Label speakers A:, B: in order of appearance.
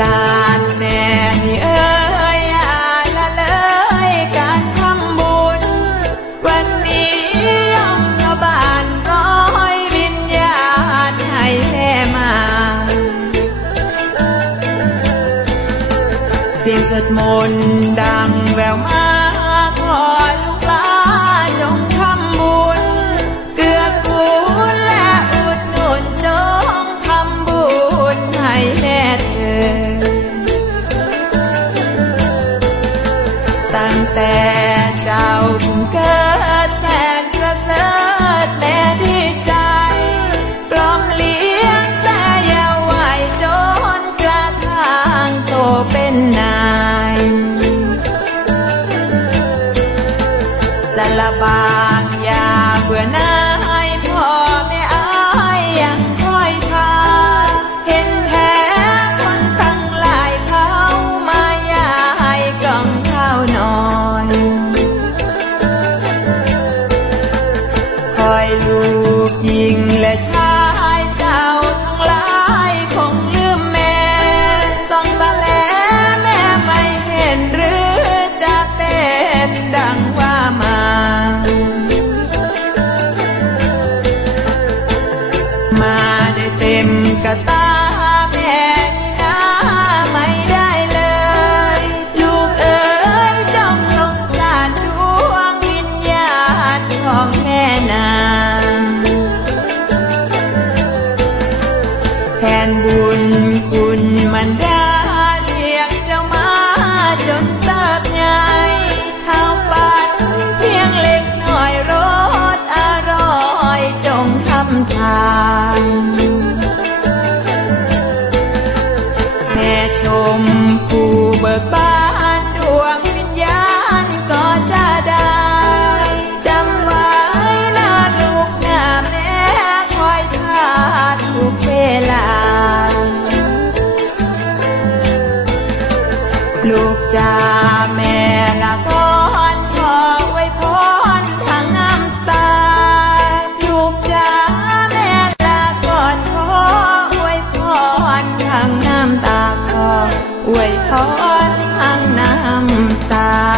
A: ลานแม่นี่เอ้ยอย่าละเลยการทำบุญ วันนี้ยอมกบานร้อยวิญญาณให้แม่มา เสียงสวดมนต์ดังแววมาขอลู เจ้าเพิ่งเกิ แทนบุญคุณมันได้เลี้ยงเจ้ามาจนเติบใหญ่เท่าปัดเพียงเล็กน้อยรสอร่อยจงทำทานแม่ชมผู้เบิกบาน จ้าแม่ละก้อนขอไว้พรทางน้ำตาลูกจ้าแม่ละก้อนขอไว้พรทางน้ำตาขอไว้พรทางน้ำตา